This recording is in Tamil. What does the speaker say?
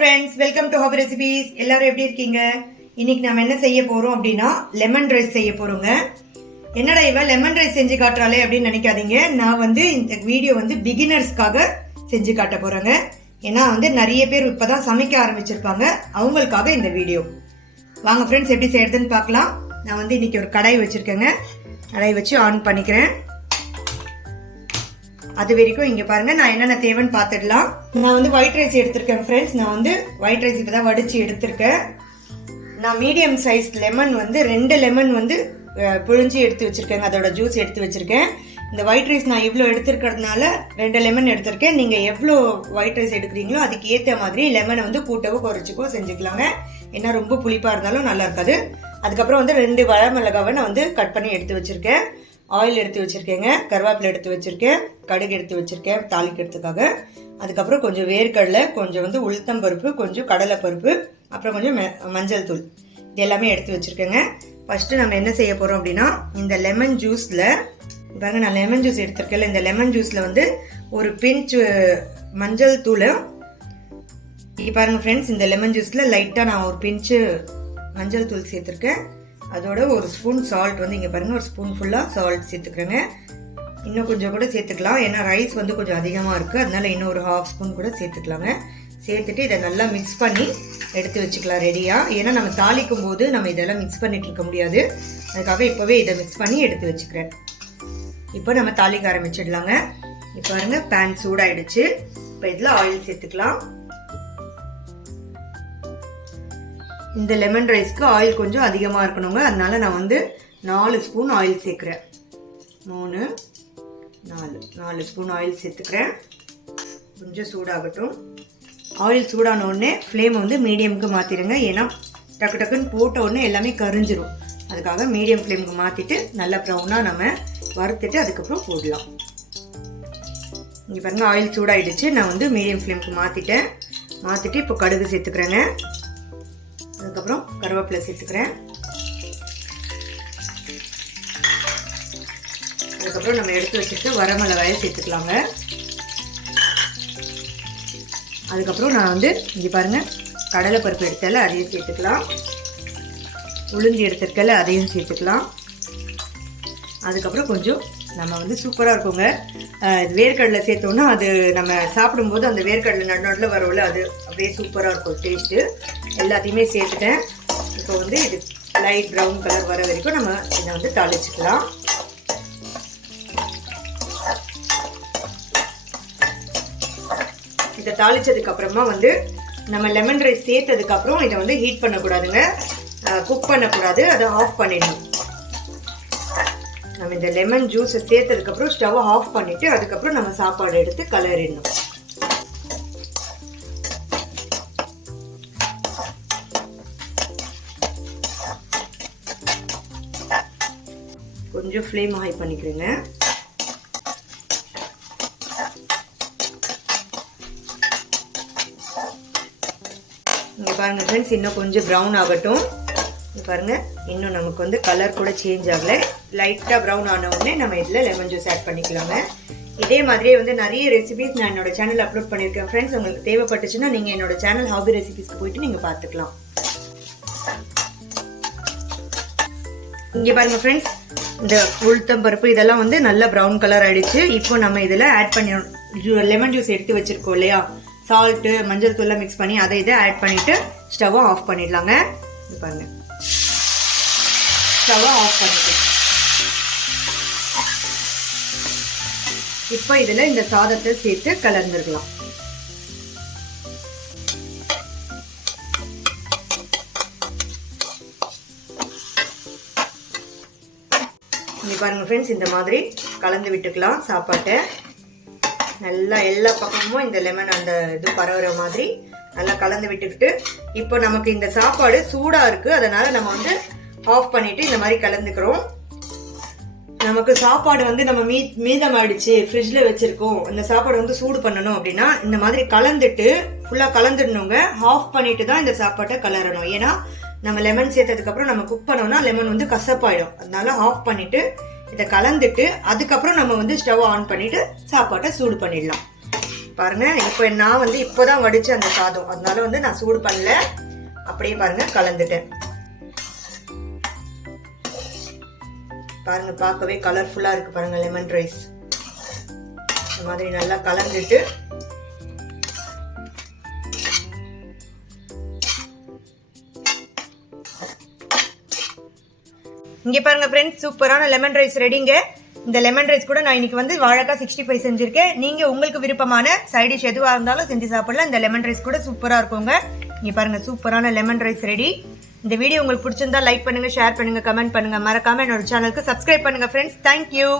friends, welcome to Hobby Recipes. எல்லாரும் எப்படி இருக்கீங்க? இன்னைக்கு நாம என்ன செய்ய போறோம் அப்படினா லெமன் ரைஸ் செய்ய போறோங்க. என்னடா இவ லெமன் ரைஸ் செஞ்சு காட்றாளே அப்படி நினைக்காதீங்க. நான் இந்த வீடியோ பிகினர்ஸ்க்காக செஞ்சு காட்ட போறேங்க. ஏன்னா நிறைய பேர் இப்பதான் சமைக்க ஆரம்பிச்சிருப்பாங்க. அவங்களுக்காக இந்த வீடியோ. வாங்க ஃப்ரெண்ட்ஸ் எப்படி செய்யறதுன்னு பார்க்கலாம். நான் இன்னைக்கு ஒரு கடாய் வச்சிருக்கேங்க. கடாய் வச்சு ஆன் பண்ணிக்கிறேன். அது வரைக்கும் இங்க பாருங்க நான் என்னென்ன தேவைன்னு பார்த்துடலாம். நான் ஒயிட் ரைஸ் எடுத்திருக்கேன் ஃப்ரெண்ட்ஸ். நான் ஒயிட் ரைஸ் இப்பதான் வடிச்சு எடுத்திருக்கேன். நான் மீடியம் சைஸ் லெமன் 2 லெமன் புழிஞ்சு எடுத்து வச்சிருக்கேன். அதோட ஜூஸ் எடுத்து வச்சிருக்கேன். இந்த ஒயிட் ரைஸ் நான் இவ்வளோ எடுத்துருக்கிறதுனால 2 லெமன் எடுத்திருக்கேன். நீங்க எவ்வளோ ஒயிட் ரைஸ் எடுக்கிறீங்களோ அதுக்கு ஏற்ற மாதிரி லெமனை கூட்டவோ குறைச்சிக்கோ செஞ்சுக்கலாங்க. ஏன்னா ரொம்ப புளிப்பா இருந்தாலும் நல்லா இருக்காது. அதுக்கப்புறம் 2 வரமிளகாவை நான் கட் பண்ணி எடுத்து வச்சிருக்கேன். ஆயில் எடுத்து வச்சிருக்கேங்க. கருவேப்பிலை எடுத்து வச்சிருக்கேன். கடுகு எடுத்து வச்சிருக்கேன் தாளிக்கிறதுக்காக. அதுக்கப்புறம் கொஞ்சம் வேர்க்கடலை, கொஞ்சம் உளுத்தம் பருப்பு, கொஞ்சம் கடலை பருப்பு, அப்புறம் கொஞ்சம் மஞ்சள் தூள், இது எல்லாமே எடுத்து வச்சிருக்கேங்க. ஃபர்ஸ்ட் நம்ம என்ன செய்ய போறோம் அப்படின்னா இந்த லெமன் ஜூஸ்ல பாருங்க, நான் லெமன் ஜூஸ் எடுத்திருக்கேன். இந்த லெமன் ஜூஸ்ல ஒரு பிஞ்ச் மஞ்சள் தூள் பாருங்க ஃப்ரெண்ட்ஸ். இந்த லெமன் ஜூஸ்ல லைட்டா நான் ஒரு பிஞ்சு மஞ்சள் தூள் சேர்த்திருக்கேன். அதோட ஒரு ஸ்பூன் சால்ட் இங்க பாருங்க, ஒரு ஸ்பூன் ஃபுல்லா சால்ட் சேர்த்துக்கிறேங்க. இன்னும் கொஞ்சம் கூட சேர்த்துக்கலாம். ஏன்னா ரைஸ் கொஞ்சம் அதிகமா இருக்கு. அதனால இன்னும் ஒரு 1/2 ஸ்பூன் கூட சேர்த்துக்கலாங்க. சேர்த்துட்டு இதை நல்லா மிக்ஸ் பண்ணி எடுத்து வச்சுக்கலாம் ரெடியா. ஏன்னா நம்ம தாளிக்கும் போது நம்ம இதெல்லாம் மிக்ஸ் பண்ணிட்டு இருக்க முடியாது. அதுக்காக இப்பவே இதை மிக்ஸ் பண்ணி எடுத்து வச்சுக்கிறேன். இப்போ நம்ம தாளிக்க ஆரம்பிச்சிடலாங்க. இப்போ பாருங்க பேன் சூடாயிடுச்சு. இப்போ இதுல ஆயில் சேர்த்துக்கலாம். இந்த லெமன் ரைஸ்க்கு ஆயில் கொஞ்சம் அதிகமா இருக்கணுங்க. அதனால நான் 4 ஸ்பூன் ஆயில் சேர்க்கிறேன். 3 4 ஸ்பூன் ஆயில் சேர்த்துக்கிறேன். கொஞ்சம் சூடாகட்டும். ஆயில் சூடான உடனே ஃப்ளேம் மீடியமுக்கு மாத்திடுங்க. ஏன்னா டக்கு டக்குன்னு போட்ட உடனே எல்லாமே கரிஞ்சிரும். அதுக்காக மீடியம் ஃப்ளேமுக்கு மாத்திட்டு நல்லா ப்ரௌனா நம்ம வறுத்துட்டு அதுக்கப்புறம் போடலாம். இங்க பாருங்க ஆயில் சூடாயிடுச்சு. நான் மீடியம் ஃப்ளேமுக்கு மாத்திட்டு இப்போ கடுகு சேர்த்துக்கிறேங்க. அதுக்கப்புறம் கருவேப்பிலை சேர்த்துக்கிறேன். அதுக்கப்புறம் நம்ம எடுத்து வச்சுட்டு வரமிளகாயை சேர்த்துக்கலாங்க. அதுக்கப்புறம் நான் இங்க பாருங்க கடலை பருப்பு எடுத்தால அதையும் சேர்த்துக்கலாம். உளுந்து எடுத்திருக்கல அதையும் சேர்த்துக்கலாம். அதுக்கப்புறம் கொஞ்சம் நம்ம சூப்பரா இருக்குங்க. வேர்க்கடலை சேர்த்தோம்னா அது நம்ம சாப்பிடும்போது அந்த வேர்க்கடலை நடுநடுல வரவுல அது அப்படியே சூப்பரா இருக்கும் டேஸ்ட். எல்லாத்தையுமே சேர்த்துட்டேன். இப்போ இது லைட் ப்ரௌன் கலர் வர வரைக்கும் நம்ம இதை தாளிச்சுக்கலாம். இதை தாளிச்சதுக்கு அப்புறமா நம்ம லெமன் ரைஸ் சேர்த்ததுக்கு அப்புறம் இதை ஹீட் பண்ணக்கூடாதுங்க, குக் பண்ணக்கூடாது. அதை ஆஃப் பண்ணிடணும். நம்ம இந்த லெமன் ஜூஸை சேர்த்ததுக்கு அப்புறம் ஸ்டவ் ஆஃப் பண்ணிட்டு அதுக்கப்புறம் நம்ம சாப்பாடு எடுத்து கலரிடணும். கொஞ்சம் ஃப்ளேம் ஹை பண்ணிக்கிறேங்க. இங்க பாருங்க ஃப்ரெண்ட்ஸ், இன்னும் கொஞ்சம் ப்ரௌன் ஆகட்டும். பாருங்க இன்னும் நமக்கு கலர் கூட சேஞ்ச் ஆகல. லைட்டா ப்ரௌன் ஆன உடனே நம்ம இதுல லெமன் ஜூஸ் ஆட் பண்ணிக்கலாங்க. இதே மாதிரியே நிறைய ரெசிபிஸ் நான் என்னோட சேனல் அப்லோட் பண்ணிருக்கேன் ஃப்ரெண்ட்ஸ். உங்களுக்கு தேவைப்பட்டுச்சுன்னா நீங்க என்னோட சேனல் ஹாபி ரெசிபிஸ்க்கு போயிட்டு நீங்க பாத்துக்கலாம். இங்க பாருங்க ஃப்ரெண்ட்ஸ், இந்த உளுத்தம் பருப்பு இதெல்லாம் நல்லா ப்ரௌன் கலர் ஆயிடுச்சு. இப்போ நம்ம இதுல ஆட் பண்ணி லெமன் ஜூஸ் எடுத்து வச்சிருக்கோம் இல்லையா, சால்ட் மஞ்சள் தூள் மிக்ஸ் பண்ணி அதை இதை ஆட் பண்ணிட்டு ஸ்டவ் ஆஃப் பண்ணிடலாங்க. பாருங்க ஸ்டவ் ஆஃப் பண்ணிட்டு இப்போ இதுல இந்த சாதத்தை சேர்த்து கலந்துடலாம். இங்க பாருங்க ஃப்ரெண்ட்ஸ், இந்த மாதிரி கலந்து விட்டுக்கலாம். சாப்பாட்டை நல்லா எல்லா பக்கமும் இந்த லெமன் அந்த இது பரவுற மாதிரி நல்லா கலந்து விட்டுக்கிட்டு, இப்போ நமக்கு இந்த சாப்பாடு சூடா இருக்கு. அதனால நம்ம ஆஃப் பண்ணிட்டு இந்த மாதிரி கலந்துக்கிறோம். நமக்கு சாப்பாடு நம்ம மீதம் ஆயிடுச்சு, ஃப்ரிட்ஜ்ல வச்சிருக்கோம், இந்த சாப்பாடு சூடு பண்ணணும் அப்படின்னா இந்த மாதிரி கலந்துட்டு ஃபுல்லா கலந்துடணுங்க. ஆஃப் பண்ணிட்டு தான் இந்த சாப்பாட்டை கலரணும். ஏன்னா நம்ம லெமன் சேர்த்ததுக்கு அப்புறம் நம்ம குக் பண்ணோம்னா லெமன் கசப்பாயிடும். அதனால ஆஃப் பண்ணிட்டு இதை கலந்துட்டு அதுக்கப்புறம் நம்ம ஸ்டவ் ஆன் பண்ணிட்டு சாப்பாட்டை சூடு பண்ணிடலாம். பாருங்க. இப்போ நான் வந்து இப்போதான் வடிச்ச அந்த சாதம், அதனால வந்து நான் சூடு பண்ணல, அப்படியே பாருங்க கலந்துட்டேன். பாருங்க பார்க்கவே கலர்ஃபுல்லா இருக்கு பாருங்க லெமன் ரைஸ். இந்த மாதிரி நல்லா கலந்துட்டு இங்க பாருங்க ஃப்ரெண்ட்ஸ், சூப்பரான லெமன் ரைஸ் ரெடிங்க. இந்த லெமன் ரைஸ் கூட நான் இன்னைக்கு வந்து வாழைக்காய் 65 செஞ்சிருக்கேன். நீங்க உங்களுக்கு விருப்பமான சைட் டிஷ் எதுவா இருந்தாலும் செஞ்சு சாப்பிடலாம். இந்த லெமன் ரைஸ் கூட சூப்பரா இருக்குங்க. இங்க பாருங்க சூப்பரான லெமன் ரைஸ் ரெடி. இந்த வீடியோ உங்களுக்கு பிடிச்சிருந்தா லைக் பண்ணுங்க, ஷேர் பண்ணுங்க, கமெண்ட் பண்ணுங்க. மறக்காம என்னோட சேனலுக்கு சப்ஸ்கிரைப் பண்ணுங்க ஃப்ரெண்ட்ஸ். தேங்க்யூ.